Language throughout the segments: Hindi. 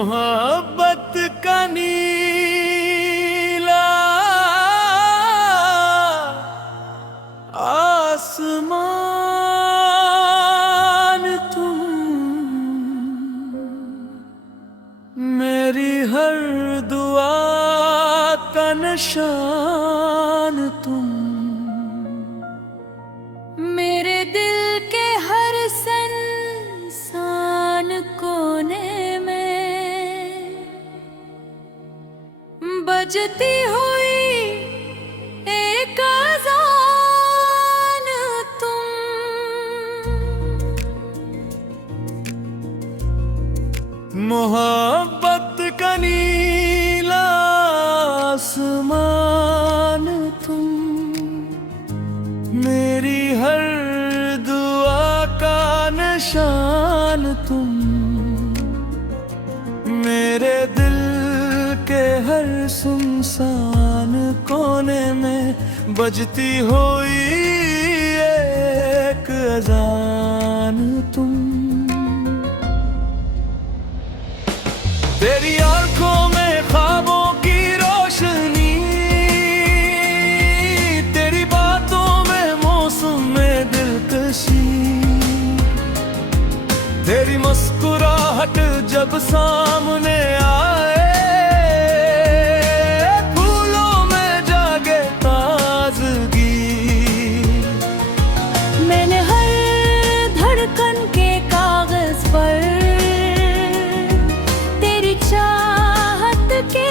मोहब्बत का नीला आसमान तुम, मेरी हर दुआ का निशान तुम, मेरे दिल के हर संसान कोने में बजती हुई एक अज़ान तुम। मोहब्बत का नीला आसमान तुम, मेरी हर दुआ का निशान तुम, मेरे दिल के हर सुनसान कोने में बजती हुई एक अज़ान तुम। तेरी आंखों में ख्वाबों की रोशनी, तेरी बातों में मौसम में दिलकशी, तेरी मुस्कुराहट जब सामने आए फूलों में जागे ताजगी। मैंने हर धड़कन के कागज पर तेरी चाहत के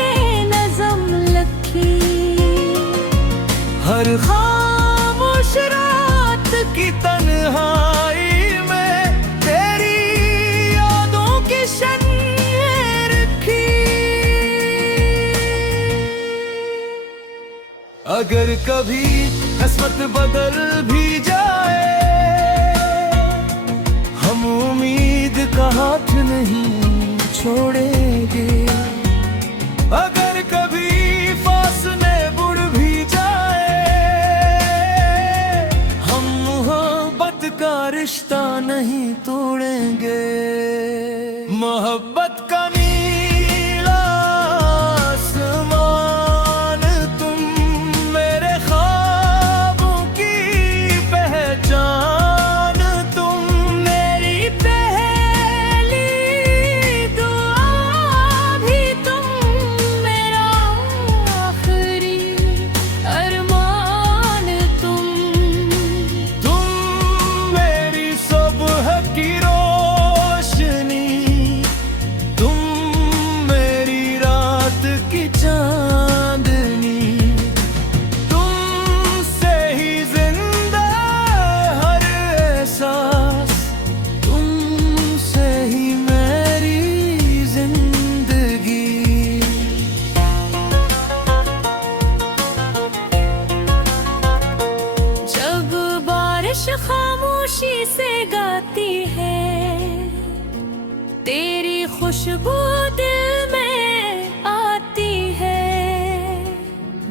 नज़म लिखी, हर खामोश रात की तन्हाई में तेरी यादों की शन्नें रखी। अगर कभी किस्मत बदल भी जाए, हम उम्मीद का हाथ नहीं छोड़ेंगे। अगर कभी फासले बुढ़ भी जाए, हम मोहब्बत का रिश्ता नहीं तोड़ेंगे। मोहब्बत का नीला आसमान तुम, मेरे ख्वाबों की पहचान तुम, मेरी पहली दुआ भी तुम, मेरा आखिरी अरमान तुम। तुम मेरी सुबह की रोशनी, तुम मेरी रात की चांदनी, तुमसे ही जिंदा हर एहसास, तुमसे ही मेरी जिंदगी। जब बारिश खामोशी से गाती है, तेरी खुशबू दिल में आती है।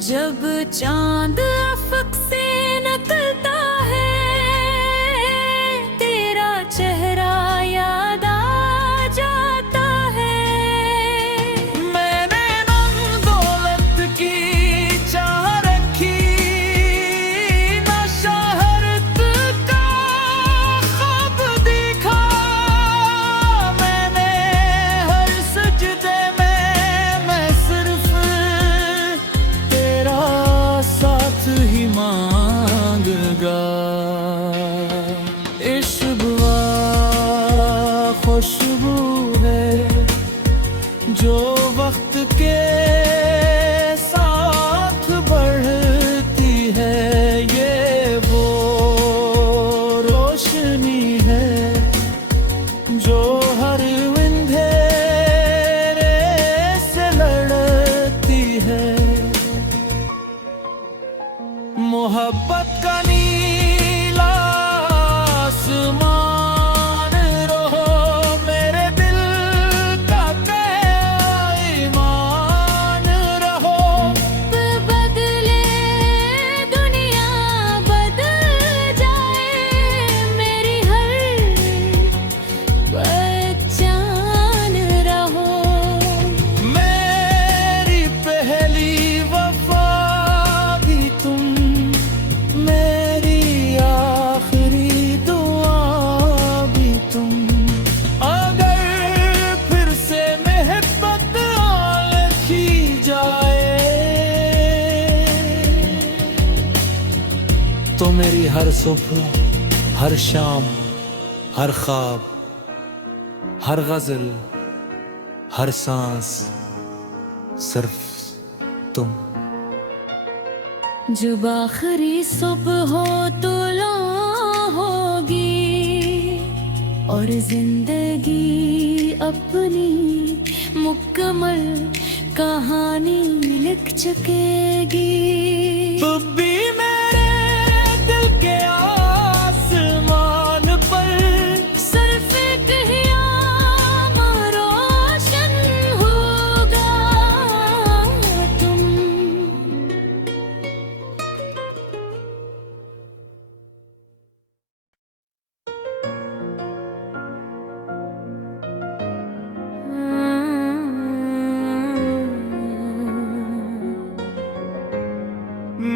जब चांद अफक से निकलता है, तेरा चेहरा याद आ जाता है। मैंने नम दौलत की चाह रखी, न शोहरत का ख्वाब देखा। मैंने हर सजदे में मैं सिर्फ तेरा साथ ही मांगा। इश्क खुशबू है जो वक्त के साथ बढ़ती है, ये वो रोशनी है जो हर अंधेरे से लड़ती है। मोहब्बत का नीला आसमान रहो, मेरे दिल का ईमान रहो। बदले दुनिया बदल जाए, मेरी हर पहचान रहो। तो मेरी हर सुबह, हर शाम, हर ख्वाब, हर गजल, हर सांस सिर्फ तुम। जब आखिरी सुबह हो तुला होगी और जिंदगी अपनी मुकम्मल कहानी लिख चुकेगी। तब भी मेरे दिल के आसमान पर सिर्फ एक याम रोशन होगा तुम।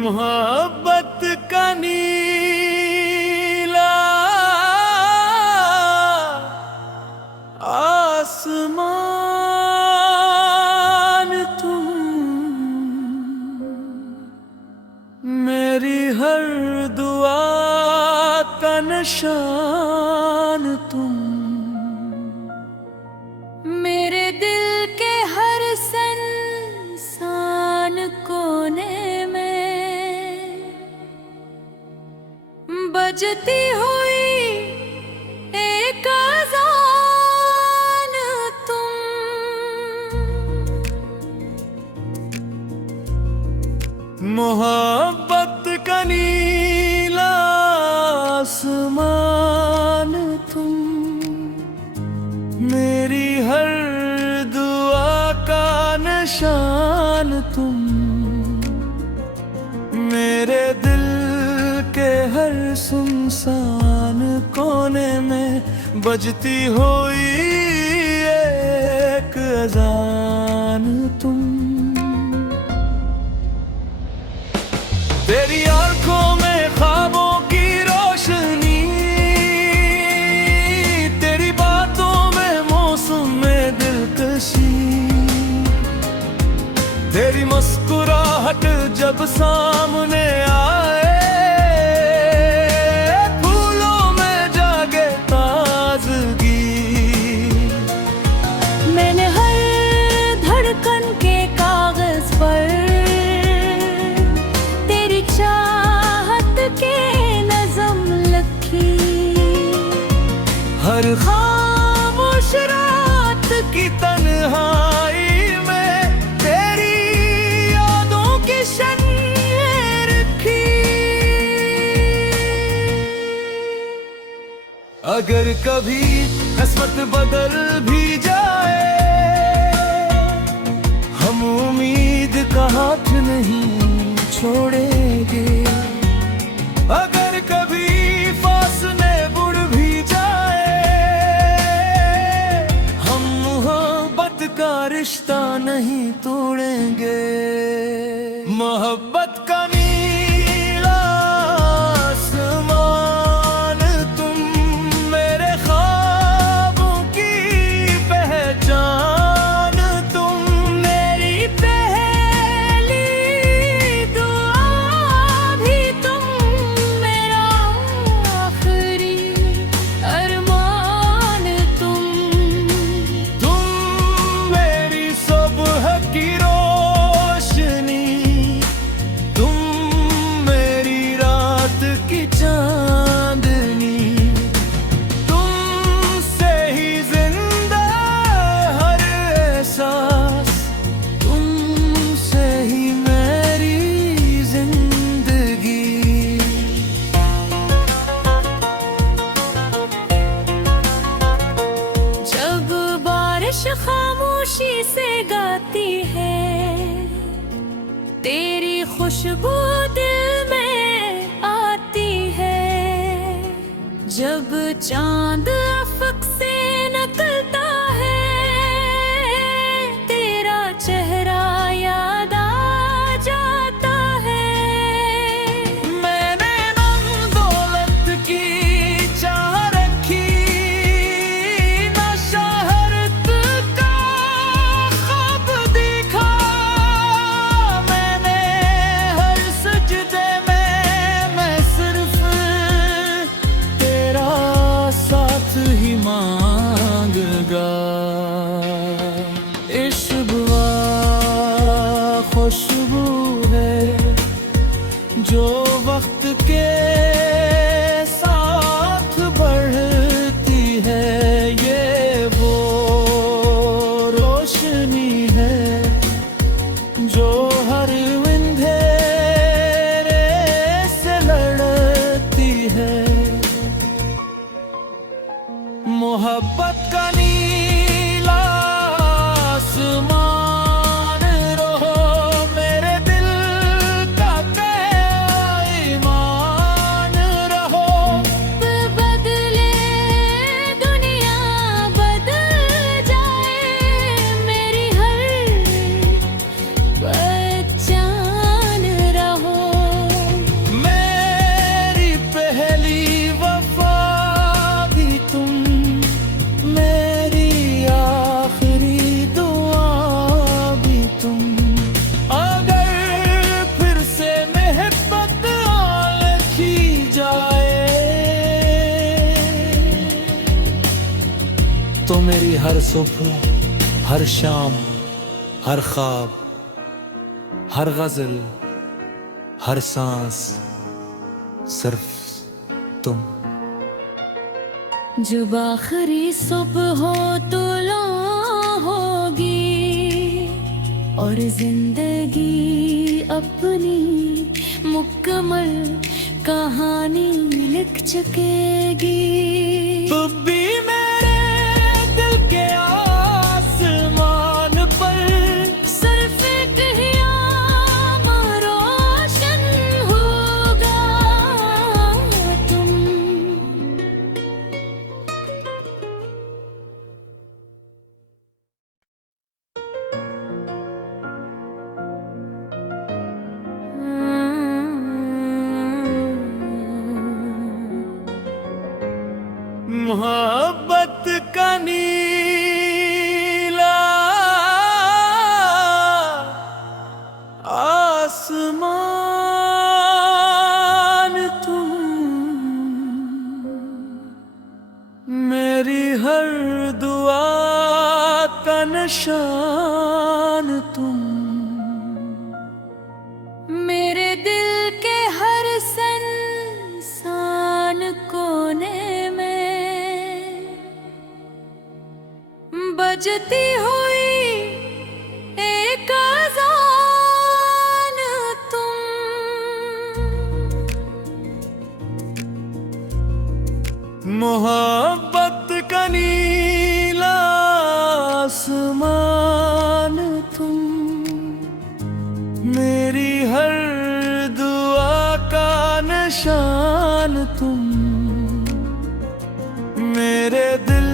मोहब्बत का नीला आसमान तुम, मेरी हर दुआ का निशान तुम। मेरे दिल के हर संसान कोने में बजती हुई एक अज़ान तुम। मोहब्बत का नीला आसमान तुम, मेरी हर दुआ का निशान तुम। मेरे दिल के हर सुनसान कोने में बजती हुई एक अज़ान तुम। तेरी आंखों में ख्वाबों की रोशनी, तेरी बातों में मौसम में दिलकशी, तेरी मुस्कुराहट जब सामने आए फूलों में जागे ताजगी। मैंने हर धड़कन के कागज पर तेरी चाहत के नज़म लिखी। हर खामोश रात की तन्हाई में तेरी यादों की शन्नें रखी। अगर कभी किस्मत बदल भी जाए, हम उम्मीद का हाथ नहीं छोड़ेंगे। अगर कभी फासले बुढ़ भी जाए, हम मोहब्बत का रिश्ता नहीं तोड़ेंगे। मोहब्बत का नीला आसमान तुम, मेरे ख्वाबों की पहचान तुम। मेरी पहली दुआ भी तुम, मेरा आखिरी अरमान तुम। तुम मेरी सुबह की रोशनी, तुम मेरी रात की चांदनी। तुमसे ही जिंदा हर एहसास, तुमसे ही मेरी जिंदगी। जब बारिश खामोशी से गाती है, तेरी खुशबू दिल में आती है। जब चांद अफक से निकलता है, तेरा चेहरा याद आ जाता है। मैंने नम दौलत की चाह रखी, ना शहरत का ख्वाब देखा। मैंने हर सजदे में मैं सिर्फ जो वक्त के साथ बढ़ती है, ये वो रोशनी है जो हर अंधेरे से लड़ती है। मोहब्बत का नीला आसमान रहो मेरे दिल का ईमान रहो। बदले दुनिया बदल जाए, मेरी हर पहचान रहो। मेरी पहली वफा भी तुम, मेरी आखिरी दुआ भी तुम। अगर फिर से मोहब्बत लिखी जाए तो मेरी हर सुबह, हर शाम, हर ख्वाब, हर गजल, हर सांस सिर्फ तुम। जब आखिरी सुबह हो तुला होगी और जिंदगी अपनी मुकम्मल कहानी लिख चुकेगी। तू भी मेरे दिल के आसमान पर सिर्फ एक याम रोशन होगा तुम। मोहब्बत का नीला आसमान तुम, मेरी हर दुआ का निशान तुम। मेरे दिल के हर संसान कोने में बजती हुई एक अज़ान तुम। मोहब्बत का नीला आसमान तुम, मेरी हर दुआ का निशान तुम। मेरे दिल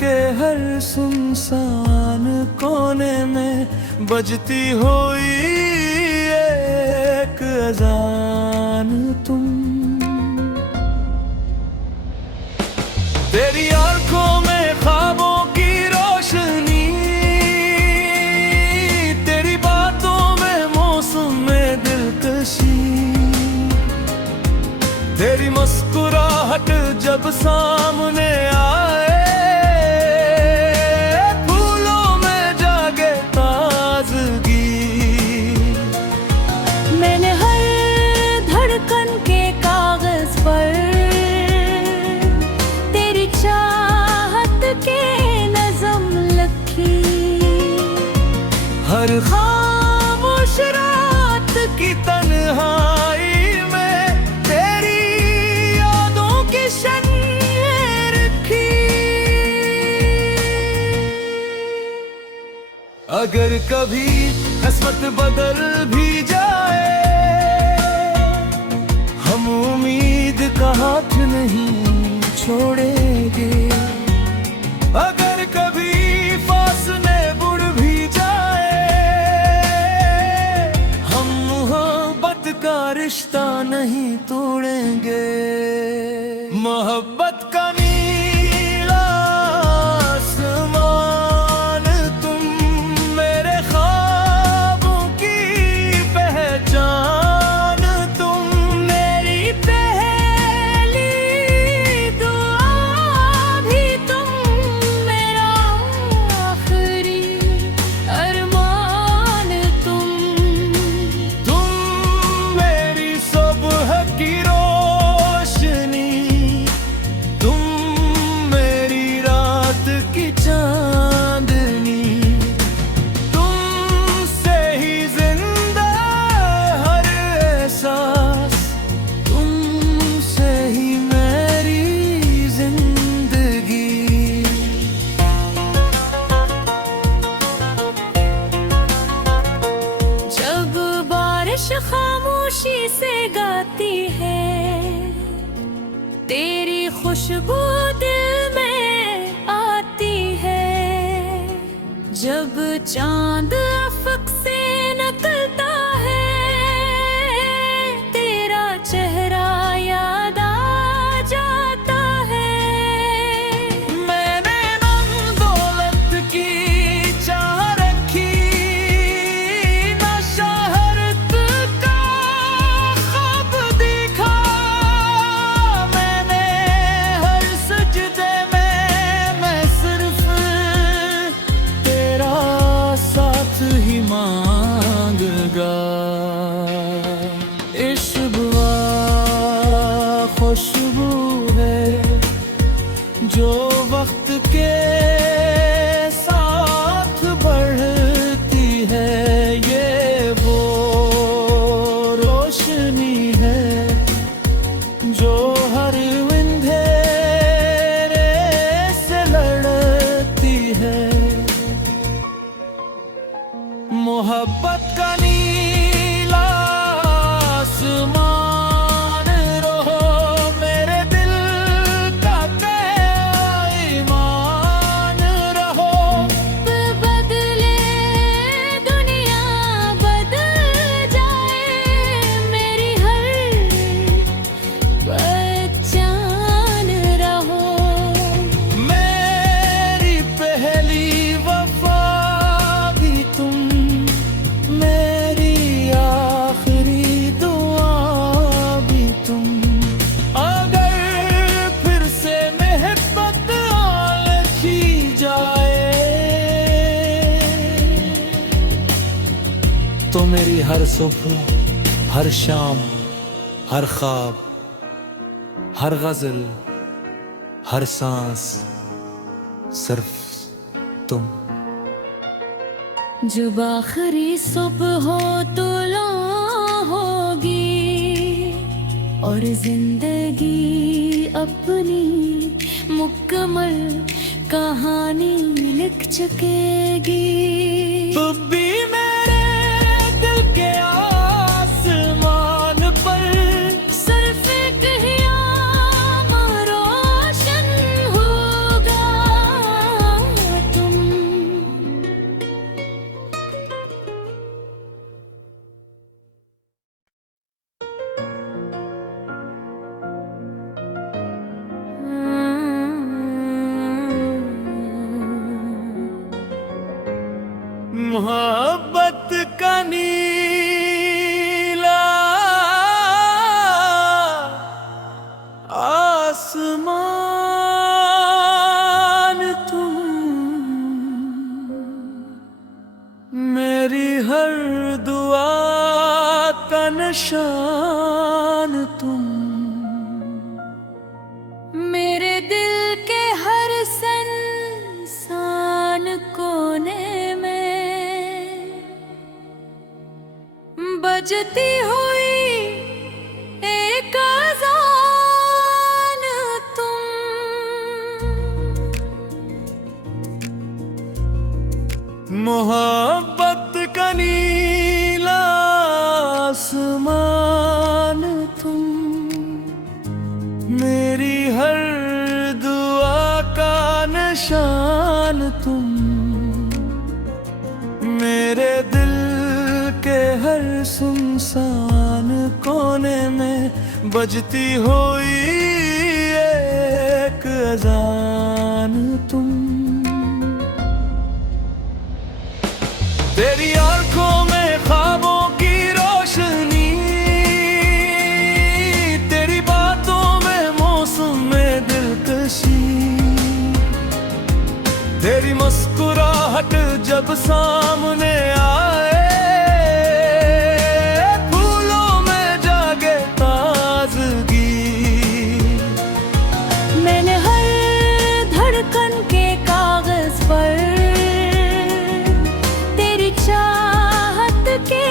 के हर सुनसान कोने में बजती हुई एक अज़ान तुम। तेरी आंखों में ख्वाबों की रोशनी, तेरी बातों में मौसम में दिलकशी, तेरी मुस्कुराहट जब सामने आए फूलों में जागे ताजगी। मैंने हर धड़कन के कागज पर तेरी चाहत के नज़म लिखी। हर खामोश रात की तन्हाई में तेरी यादों की शन्नें रखी। अगर कभी किस्मत बदल भी जाए, हम उम्मीद का हाथ नहीं छोड़ेंगे। अगर कभी फासले बुढ़ भी जाए, हम मोहब्बत का रिश्ता नहीं तोड़ेंगे। मोहब्बत का नीला आसमान तुम, मेरे ख्वाबों की पहचान तुम। मेरी पहली दुआ भी तुम, मेरा आखिरी अरमान तुम। तुम मेरी ख्वाहिश खामोशी से गाती है, तेरी खुशबू दिल में आती है। जब चांद अफक से निकलता है, तेरा चेहरा याद आ जाता है। मैंने नम दौलत की चाह रखी, न शहरत का ख्वाब देखा। मैंने हर सजदे में मैं सिर्फ तेरा साथ ही मांगगा। इश्क खुशबू है जो वक्त के साथ बढ़ती है, ये वो रोशनी है जो हर अंधेरे से लड़ती है। मोहब्बत का नीला आसमान रहो मेरे दिल का ईमान रहो। बदले दुनिया बदल जाए, मेरी हर पहचान रहो। मेरी पहली वफा भी तुम, मेरी आखिरी दुआ भी तुम। अगर फिर से मोहब्बत लिखी जाए, तो मेरी हर सुबह, हर शाम, हर ख्वाब, हर गजल, हर सांस सिर्फ तुम। जब आखिरी सुबह हो तो लो होगी, और जिंदगी अपनी मुकम्मल कहानी लिख चुकेगी। तब भी मेरे दिल के आसमान पर सिर्फ एक ही आम रोशन होगा तुम। मोहब्बत का नीला आसमान तुम, मेरी हर दुआ का निशान तुम। मेरे दिल के हर संसान कोने में बजती हुई एक अज़ान तुम। मोहब्बत का नीला आसमान तुम, मेरी हर दुआ का निशान तुम। मेरे दिल के हर सुनसान कोने में बजती हुई एक अज़ान तुम। तेरी आंखों में ख्वाबों की रोशनी, तेरी बातों में मौसम में दिलकशी, तेरी मुस्कुराहट जब सामने आए, फूलों में जागे ताजगी। मैंने हर धड़कन के कागज पर तेरी चाहत के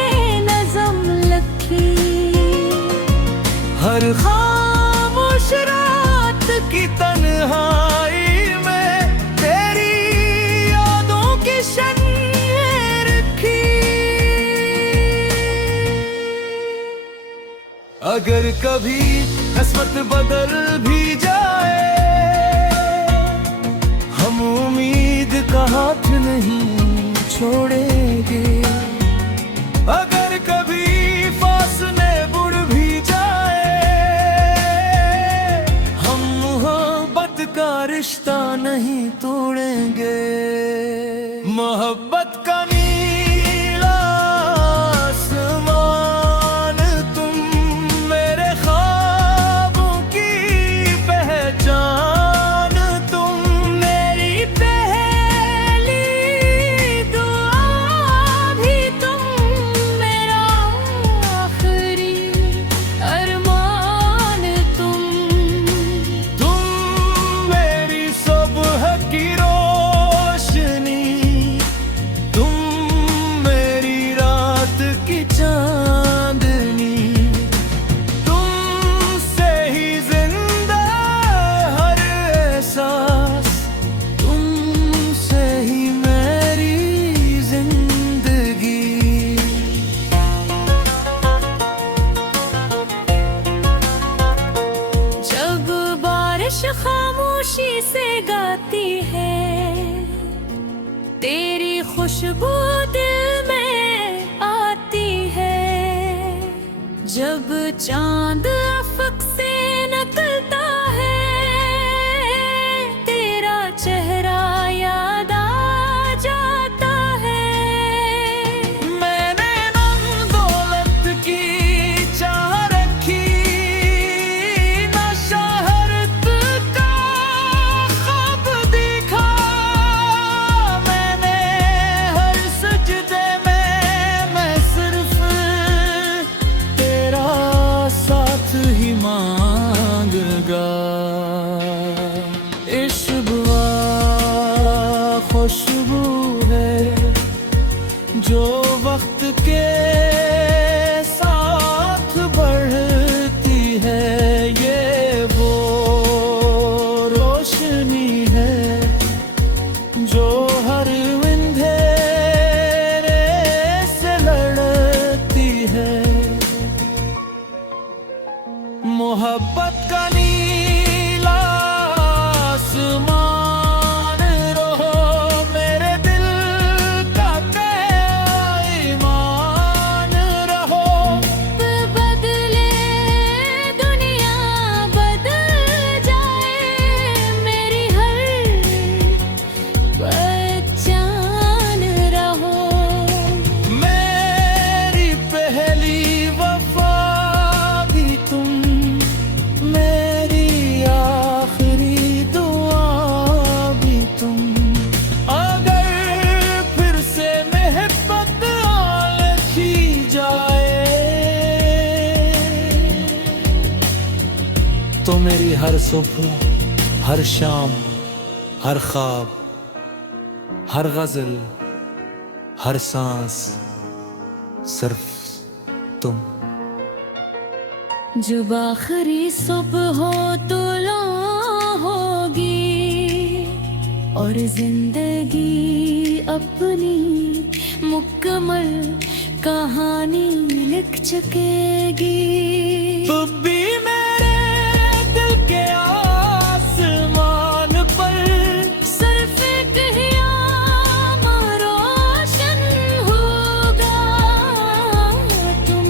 नज़म लिखी। हर खामोश रात की तन्हाई में तेरी यादों की शन्नें रखी। अगर कभी किस्मत बदल भी जाए, हम उम्मीद का हाथ नहीं छोड़ेंगे। अगर कभी फासले बुढ़ भी जाए, हम मोहब्बत का रिश्ता नहीं तोड़ेंगे। मोहब्बत का नीला आसमान, तुम मेरे ख्वाबों की पहचान, तुम मेरी पहली दुआ भी तुम, मेरा आखिरी अरमान तुम मेरी सुबह की रोशनी, तुम मेरी रात की चांदनी, तुमसे ही जिंदा हर एहसास, तुमसे ही मेरी जिंदगी। जब बारिश खामोशी से गाती है, तेरी खुशबू दिल में आती है। जब चांद अफक से निकलता है, तेरा चेहरा याद आ जाता है। मैंने नम दौलत की चाह रखी, न शहरत का ख्वाब देखा। मैंने हर सजदे में मैं सिर्फ तेरा साथ ही मांगा। इश्क़ खुशबू है जो वक्त के साथ बढ़ती है, ये वो रोशनी है जो हर अंधेरे से लड़ती है। मोहब्बत का नीला आसमान रहो मेरे दिल का ईमान रहो। बदले दुनिया बदल जाए, मेरी हर पहचान रहो। मेरी पहली वफा भी तुम, मेरी आखिरी दुआ भी तुम। अगर फिर से मोहब्बत आलखी जाए, तो मेरी हर सुबह, हर शाम, हर ख्वाब, हर गजल, हर सांस सिर्फ तुम। जब आखिरी सुबह हो तो लो होगी, और जिंदगी अपनी मुकम्मल कहानी लिख चुकेगी। तब भी मेरे दिल के आसमान पर सिर्फ एक याम रोशन होगा तुम।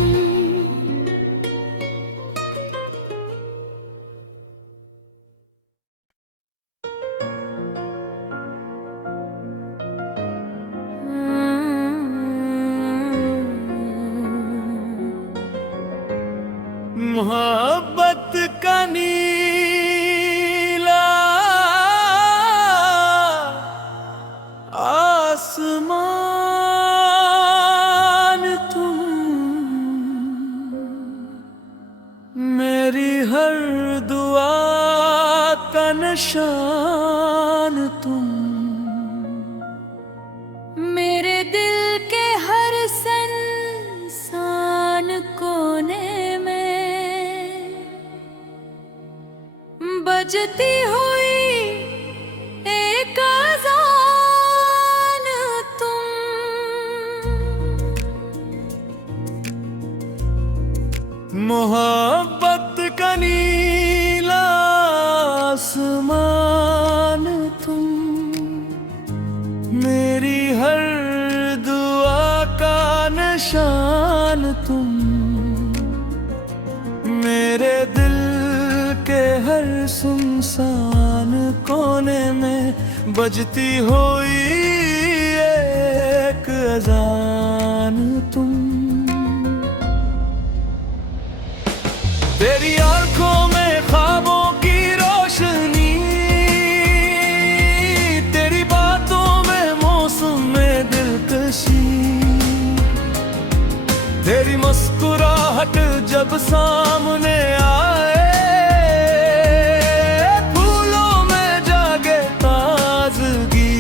मोहब्बत का नीला आसमान तुम, मेरी हर दुआ का निशान तुम। मेरे दिल के हर संसान कोने में बजती हुई एक अज़ान तुम। मोहब्बत का नीला आसमान तुम, मेरी हर दुआ का निशान तुम, मेरे दिल के हर सुनसान कोने में बजती हुई एक अजान तुम। तेरी आंखों में ख्वाबों की रोशनी, तेरी बातों में मौसम में दिलकशी, तेरी मुस्कुराहट जब सामने आए, फूलों में जागे ताजगी।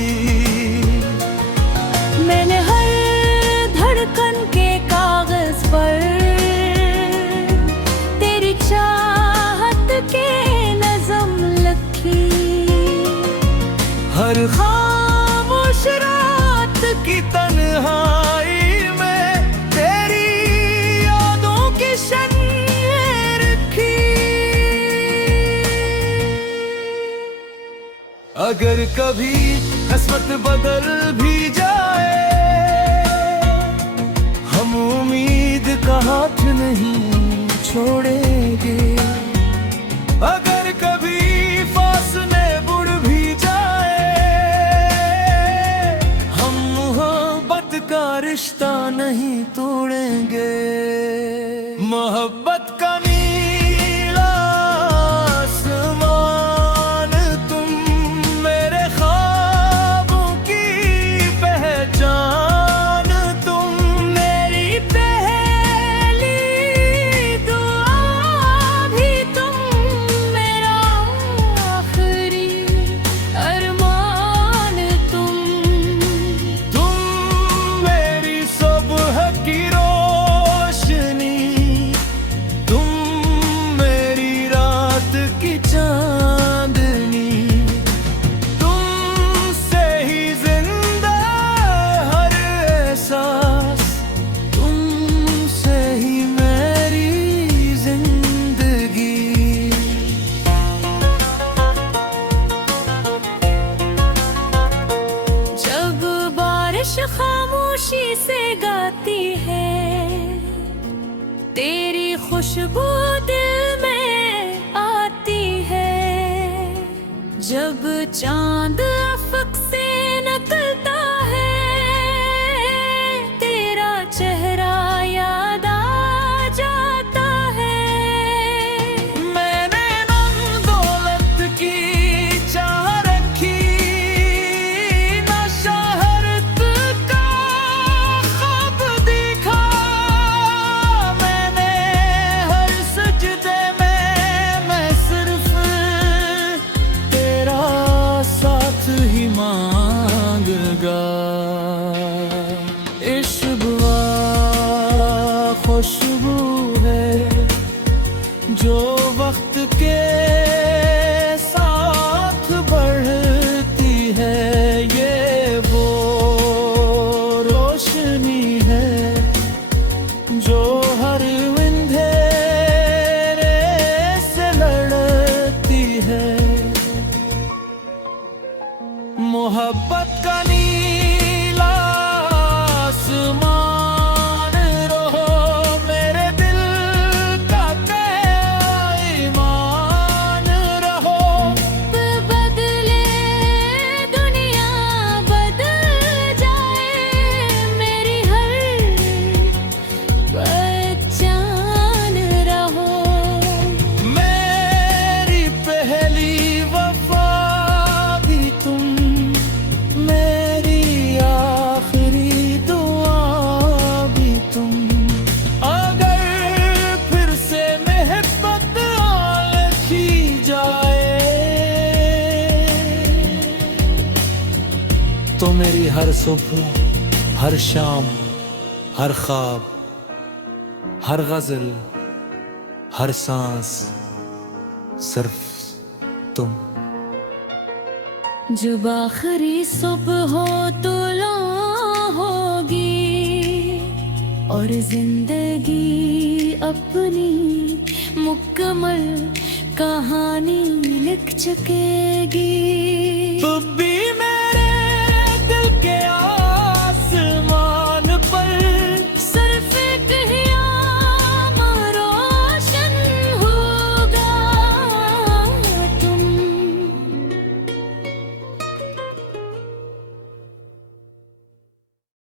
मैंने हर धड़कन के कागज पर तेरी चाहत के नज़म लिखी, हर खामोश रात की तन्हाई में तेरी यादों की शन्नें रखी। अगर कभी किस्मत बदल भी जाए, हम उम्मीद का हाथ नहीं छोड़ेंगे। अगर कभी फासले बुढ़ भी जाए, हम मोहब्बत का रिश्ता नहीं तोड़ेंगे। मोहब्बत का नीला आसमान तुम, मेरे ख्वाबों की पहचान तुम, मेरी पहली दुआ भी तुम, मेरा आखिरी अरमान तुम। तुम मेरी सुबह की रोशनी, तुम मेरी रात की चांदनी, तुमसे ही जिंदा हर एहसास, तुमसे ही मेरी जिंदगी। जब बारिश खामोशी से गाती है, तेरी खुशबू दिल में आती है। जब चांद अफक से निकलता है, तेरा चेहरा याद आ जाता है। मैंने नम दौलत की चाह रखी, न शहरत का ख्वाब देखा। मैंने हर सजदे में मैं सिर्फ तेरा साथ ही मांगा। इश्क हुआ खुशबू है जो वक्त के साथ बढ़ती है, ये वो रोशनी है जो हर अंधेरे से लड़ती है। मोहब्बत का नीला आसमान रहो, मेरे दिल का ईमान रहो। बदले दुनिया बदल जाए, मेरी हर पहचान रहो। मेरी पहली वफा भी तुम, मेरी आखिरी दुआ भी तुम। अगर फिर से मोहब्बत लिखी जाए, तो मेरी हर सुबह, हर शाम, हर ख्वाब, हर गजल, हर सांस सिर्फ तुम। जब आखिरी सुबह हो तुला होगी और जिंदगी अपनी मुकम्मल कहानी लिख चुकेगी।